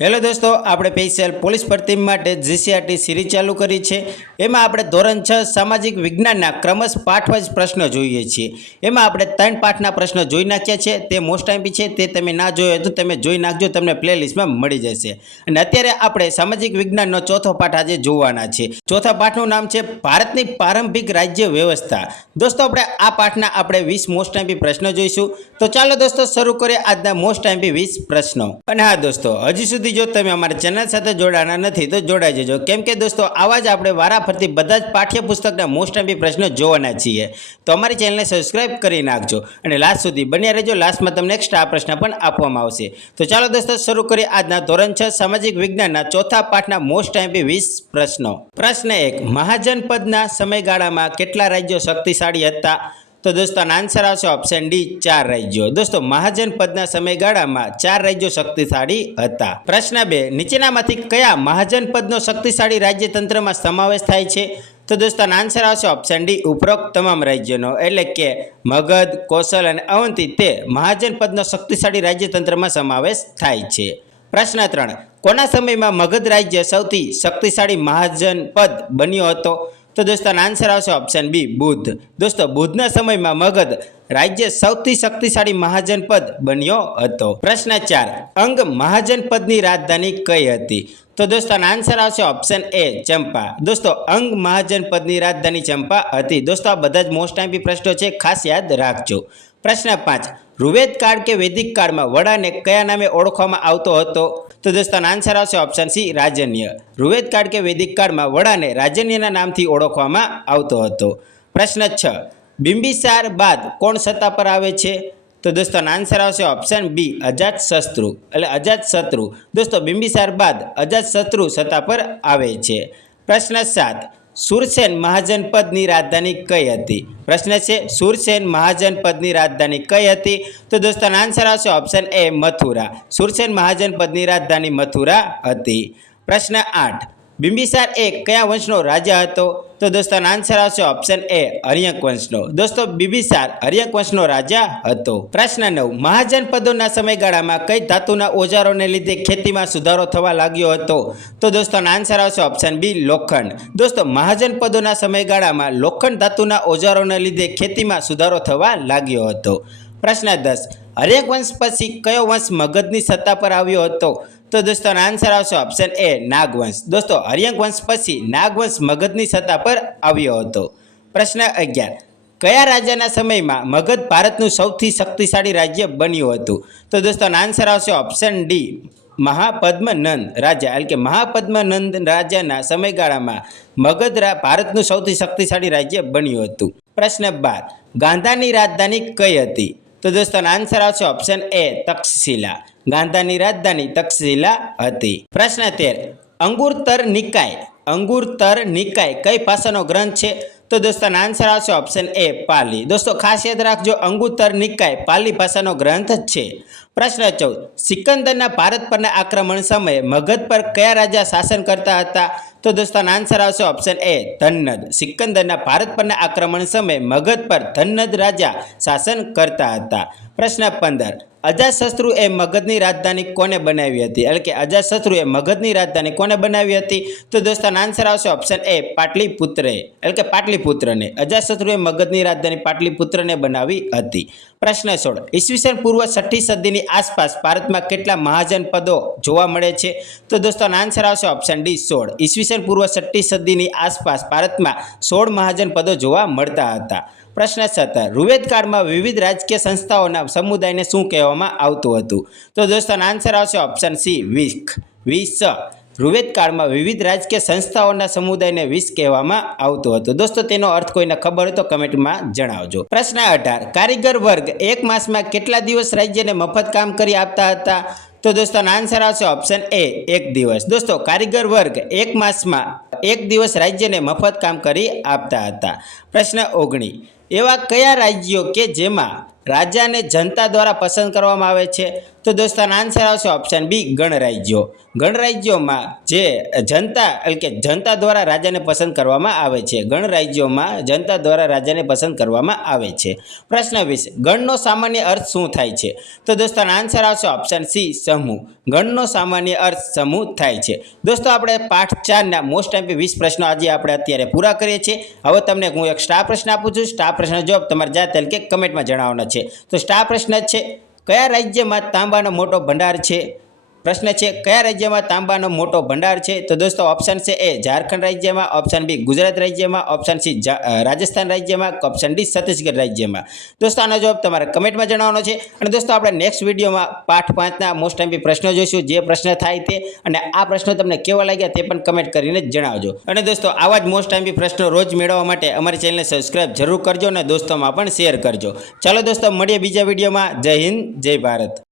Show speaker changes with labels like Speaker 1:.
Speaker 1: Hello દોસ્તો, આપણે special police ભરતી માટે જીસીઆરટી સિરીઝ ચાલુ કરી છે. એમાં આપણે ધોરણ છ સામાજિક વિજ્ઞાનના ક્રમશ પાઠવાઇઝ પ્રશ્નો જોઈએ છીએ. એમાં આપણે ત્રણ પાઠના પ્રશ્નો જોઈ નાખ્યા છે. તે મોસ્ટ ટાઈમ છે. તે તમે ના જોયો તો તમે જોઈ નાખજો, તમને પ્લેલિસ્ટમાં મળી જશે. અને અત્યારે આપણે સામાજિક વિજ્ઞાનનો ચોથો પાઠ આજે જોવાના છે. ચોથા પાઠનું નામ છે ભારતની પ્રારંભિક રાજ્ય વ્યવસ્થા. દોસ્તો, આપણે આ પાઠના આપણે વીસ મોસ્ટ ટાઈમ પ્રશ્નો જોઈશું. તો ચાલો દોસ્તો, શરૂ કરીએ આજના મોસ્ટ ટાઈમ વીસ પ્રશ્નો. અને હા દોસ્તો, હજી સુધી જો તમે અમારા ચેનલ સાથે જોડાના નથી, તો જોડાઈ જજો. કેમ કે દોસ્તો, આવા જ આપણે વારાફરતી બધા જ પાઠ્યપુસ્તકના મોસ્ટ એમ્પી પ્રશ્નો જોવાના છીએ. તો અમારી ચેનલને સબસ્ક્રાઇબ કરી નાખજો અને લાસ્ટ સુધી બન્યા રહેજો. લાસ્ટમાં તમને એક સ્ટાર પ્રશ્ન પણ આપવામાં આવશે. તો ચાલો દોસ્તો, શરૂ કરીએ આજના ધોરણ છ, સામાજિક વિજ્ઞાનના ચોથા પાઠના મોસ્ટ એમ્પી વીસ પ્રશ્નો. પ્રશ્ન એક, મહાજનપદના સમયગાળામાં કેટલા રાજ્યો શક્તિશાળી હતા? તો દોસ્તો આનો આન્સર આવશે ઓપ્શન ડી ચાર રાજ્યો. દોસ્તો મહાજન પદના સમયગાળામાં ચાર રાજ્યો શક્તિશાળી હતા. પ્રશ્ન બે, નીચેનામાંથી કયા મહાજન પદનો શક્તિશાળી રાજ્યતંત્રમાં સમાવેશ થાય છે? તો દોસ્તો આનો આન્સર આવશે ઓપ્શન ડી ઉપરોક્ત તમામ રાજ્યોનો. એટલે કે મગધ કૌશલ અને અવંતી તે મહાજન પદનો શક્તિશાળી રાજ્યતંત્રમાં સમાવેશ થાય છે. પ્રશ્ન ત્રણ, કોના સમયમાં મગધ રાજ્ય સૌથી શક્તિશાળી મહાજન પદ બન્યો હતો? તો દોસ્તો આન્સર આવશે ઓપ્શન બી બુદ્ધ દોસ્તો બુદ્ધના સમયમાં મગધ રાજ્ય સૌથી શક્તિશાળી મહાજનપદ બન્યો હતો. પ્રશ્ન ચાર, અંગ મહાજનપદની રાજધાની કઈ હતી? તો દોસ્તો આન્સર આવશે ઓપ્શન એ ચંપા. દોસ્તો, અંગ મહાજનપદની રાજધાની ચંપા હતી. દોસ્તો, આ બધા જ મોસ્ટ ટાઈમ પ્રશ્નો છે, ખાસ યાદ રાખજો. પ્રશ્ન પાંચ. ઋવેદ કાળ કે વૈદિક કાળમાં વડાને કયા નામે ઓળખવામાં આવતો હતો? તો દોસ્તો આન્સર આવશે ઓપ્શન સી, રાજન્ય. ઋવેદ કાળ કે વૈદિક કાળમાં વડાને રાજન્યના નામથી ઓળખવામાં આવતો હતો. પ્રશ્ન છ. બિંબિસાર બાદ કોણ સત્તા પર આવે છે? તો દોસ્તો આન્સર આવશે ઓપ્શન બી, અજાત શત્રુ. એટલે અજાત શત્રુ. દોસ્તો બિંબિસાર બાદ અજાત શત્રુ સત્તા પર આવે છે. પ્રશ્ન સાત. સુરસેન મહાજનપદની રાજધાની કઈ હતી? પ્રશ્ન છે, સુરસેન મહાજનપદની રાજધાની કઈ હતી? તો દોસ્તો આન્સર આવશે ઓપ્શન એ મથુરા. સુરસેન મહાજનપદની રાજધાની મથુરા હતી. પ્રશ્ન આઠ. બિંબિસાર એ કયા વંશનો રાજા હતો? તો દોસ્તો આન્સર આવશે ઓપ્શન એ હરિયક વંશનો. દોસ્તો બિંબિસાર હરિયક વંશનો રાજા હતો. પ્રશ્ન નવ મહાજનપદોના સમયગાળામાં કઈ ધાતુના ઓજારોને લીધે ખેતીમાં સુધારો થવા લાગ્યો હતો? તો દોસ્તો આન્સર આવશે ઓપ્શન બી લોખંડ. દોસ્તો મહાજનપદોના સમયગાળામાં લોખંડ ધાતુના ઓજારોને લીધે ખેતીમાં સુધારો થવા લાગ્યો હતો. પ્રશ્ન દસ. હરેક વંશ પછી કયો વંશ મગધની સત્તા પર આવ્યો હતો? તો દોસ્તો આન્સર આવશે ઓપ્શન એ નાગવંશ. દોસ્તો હરિયંક વંશ પછી નાગવંશ મગધની સત્તા પર આવ્યો હતો. પ્રશ્ન અગિયાર. કયા રાજાના સમયમાં મગધ ભારતનું સૌથી શક્તિશાળી રાજ્ય બન્યું હતું? તો દોસ્તો આન્સર આવશે ઓપ્શન ડી મહાપદ્મનંદ રાજા. એટલે કે મહાપદ્મનંદ રાજાના સમયગાળામાં મગધ ભારતનું સૌથી શક્તિશાળી રાજ્ય બન્યું હતું. પ્રશ્ન બાર. ગાંધાની રાજધાની કઈ હતી? તો દોસ્તો આન્સર આવશે ઓપ્શન એ તક્ષશિલા. ગાંધાની રાજધાની તક્ષશિલા હતી. પ્રશ્ન તેર, અંગુરતર નિકાય. અંગુરતર નિકાય કઈ ભાષાનો ગ્રંથ છે? તો દોસ્તો આન્સર આવશે ઓપ્શન એ પાલી. દોસ્તો, ખાસ યાદ રાખજો અંગુતર નિકાય પાલી ભાષાનો ગ્રંથ છે. પ્રશ્ન ચૌદ. સિકંદરના ભારત પરના આક્રમણ સમયે મગધ પર કયા રાજા શાસન કરતા હતા? તો દોસ્તો આન્સર આવશે ઓપ્શન એ ધન્નદ. સિકંદરના ભારત પરના આક્રમણ સમયે મગધ પર ધન્નદ રાજા શાસન કરતા હતા. પ્રશ્ન પંદર. અજાશત્રુ એ મગધની રાજધાની કોને બનાવી હતી? એટલે કે અજાશત્રુ એ મગધની રાજધાની કોને બનાવી હતી? તો દોસ્તો આન્સર આવશે ઓપ્શન એ પાટલીપુત્રે. એટલે કે પાટલીપુત્રને. અજાશત્રુએ મગધની રાજધાની પાટલીપુત્રને બનાવી હતી. પ્રશ્ન સોળ. ઈસવીસન પૂર્વ છઠ્ઠી સદીની આસપાસ ભારતમાં કેટલા મહાજન પદો જોવા મળે છે? તો દોસ્તો આન્સર આવશે ઓપ્શન ડી, સોળ. ઈસવીસન પૂર્વ છઠ્ઠી સદીની આસપાસ ભારતમાં સોળ મહાજન પદો જોવા મળતા હતા. પ્રશ્ન સત્તર. ઋવેદકાળમાં વિવિધ રાજકીય સંસ્થાઓના સમુદાયને શું કહેવામાં આવતું હતું? તો દોસ્તો આન્સર આવશે ઓપ્શન સી વિક વિસ. ઋવેદ વિવિધ રાજકીય સંસ્થાઓના સમુદાયને વિષ કહેવામાં આવતું હતું. દોસ્તો, તેનો અર્થ કોઈને ખબર હોય તો કમેન્ટમાં જણાવજો. પ્રશ્ન અઢાર. કારીગર વર્ગ એક માસમાં કેટલા દિવસ રાજ્યને મફત કામ કરી આપતા હતા? તો દોસ્તો આન્સર આવશે ઓપ્શન એ એક દિવસ. દોસ્તો, કારીગર વર્ગ એક માસમાં એક દિવસ રાજ્યને મફત કામ કરી આપતા હતા. પ્રશ્ન ઓગણી. એવા કયા રાજ્યો કે જેમાં રાજાને જનતા દ્વારા પસંદ કરવામાં આવે છે? તો દોસ્તો આન્સર આવશે ઓપ્શન બી ગણરાજ્યો. ગણરાજ્યોમાં જે જનતા, એટલે કે જનતા દ્વારા રાજાને પસંદ કરવામાં આવે છે. ગણરાજ્યોમાં જનતા દ્વારા રાજાને પસંદ કરવામાં આવે છે. પ્રશ્ન વીસ, ગણનો સામાન્ય અર્થ શું થાય છે? તો દોસ્તો આન્સર આવશે ઓપ્શન સી, સમૂહ. ગણનો સામાન્ય અર્થ સમૂહ થાય છે. દોસ્તો, આપણે પાઠ ચારના મોસ્ટ એમ્પી વીસ પ્રશ્નો આજે આપણે અત્યારે પૂરા કરીએ છીએ. હવે તમને હું એક સ્ટાર પ્રશ્ન આપું છું. સ્ટાર પ્રશ્ન જવાબ તમારે જાતે કે કમેન્ટમાં જણાવવાનો છે. તો સ્ટાર પ્રશ્ન છે, કયા રાજ્યમાં તાંબાનો મોટો ભંડાર છે? પ્રશ્ન છે, કયા રાજ્યમાં તાંબાનો મોટો ભંડાર છે? તો દોસ્તો ઓપ્શન છે એ ઝારખંડ રાજ્યમાં ઓપ્શન બી ગુજરાત રાજ્યમાં ઓપ્શન સી રાજસ્થાન રાજ્યમાં ઓપ્શન ડી છત્તીસગઢ રાજ્યમાં. દોસ્તો, આનો જવાબ તમારે કમેન્ટમાં જણાવવાનો છે. અને દોસ્તો, આપણે નેક્સ્ટ વિડીયોમાં પાઠ પાંચના મોસ્ટ એમ્પી પ્રશ્નો જોઈશું, જે પ્રશ્ન થાય તે અને આ પ્રશ્નો તમને કેવા લાગ્યા તે પણ કમેન્ટ કરીને જણાવજો. અને દોસ્તો, આવા જ મોસ્ટ એમ્પી પ્રશ્નો રોજ મેળવવા માટે અમારી ચેનલને સબસ્ક્રાઇબ જરૂર કરજો અને દોસ્તોમાં પણ શેર કરજો. ચાલો દોસ્તો, મળીએ બીજા વિડીયોમાં. જય હિન્દ, જય ભારત.